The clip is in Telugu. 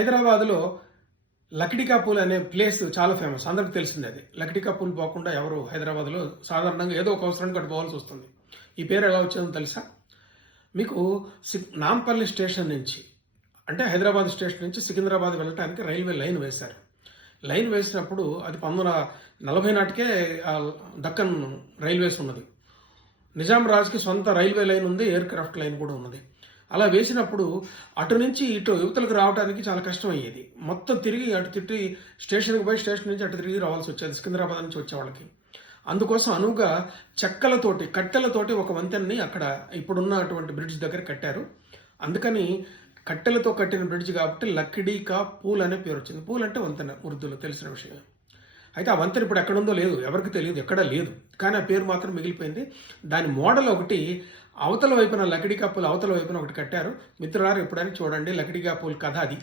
హైదరాబాద్‌లో లక్డికా పూల్ అనే ప్లేస్ చాలా ఫేమస్. అందరికి తెలిసిందే అది. లక్డికా పూల్ పోకుండా ఎవరు హైదరాబాద్‌లో సాధారణంగా ఏదో ఒక అవసరానికి అటు పోవాల్సొస్తుంది. ఈ పేరు ఎలా వచ్చిందో తెలుసా? మీకు నాంపల్లి స్టేషన్ నుంచి అంటే హైదరాబాద్ స్టేషన్ నుంచి సికింద్రాబాద్ వెళ్ళటానికి రైల్వే లైన్ వేశారు. లైన్ వేసినప్పుడు అది 1940 నాటికే దక్కన్ రైల్వేస్ ఉన్నది. నిజాం రాజుకి సొంత రైల్వే లైన్ ఉంది, ఎయిర్ క్రాఫ్ట్ లైన్ కూడా ఉన్నది. అలా వేసినప్పుడు అటు నుంచి ఇటు యువతలకు రావడానికి చాలా కష్టం అయ్యేది. మొత్తం తిరిగి అటు తిట్టి స్టేషన్కి పోయి స్టేషన్ నుంచి అటు తిరిగి రావాల్సి వచ్చేది సికింద్రాబాద్ నుంచి వచ్చే వాళ్ళకి. అందుకోసం అనువుగా చెక్కలతోటి కట్టెలతోటి ఒక వంతెనని అక్కడ ఇప్పుడున్నటువంటి బ్రిడ్జ్ దగ్గర కట్టారు. అందుకని కట్టెలతో కట్టిన బ్రిడ్జ్ కాబట్టి లక్డీ కా పూల్ అనే పేరు వచ్చింది. పూల్ అంటే వంతెన ఉర్దూలో తెలిసిన విషయం. అయితే ఆ వంతెన ఇప్పుడు ఎక్కడుందో లేదు, ఎవరికి తెలియదు, ఎక్కడా లేదు. కానీ ఆ పేరు మాత్రం మిగిలిపోయింది. దాని మోడల్ ఒకటి అవతల వైపున లక్డికా పూల్ అవతల వైపున ఒకటి కట్టారు. మిత్రులారా ఎప్పుడైనా చూడండి, లక్డికా పూల్ కథ అది.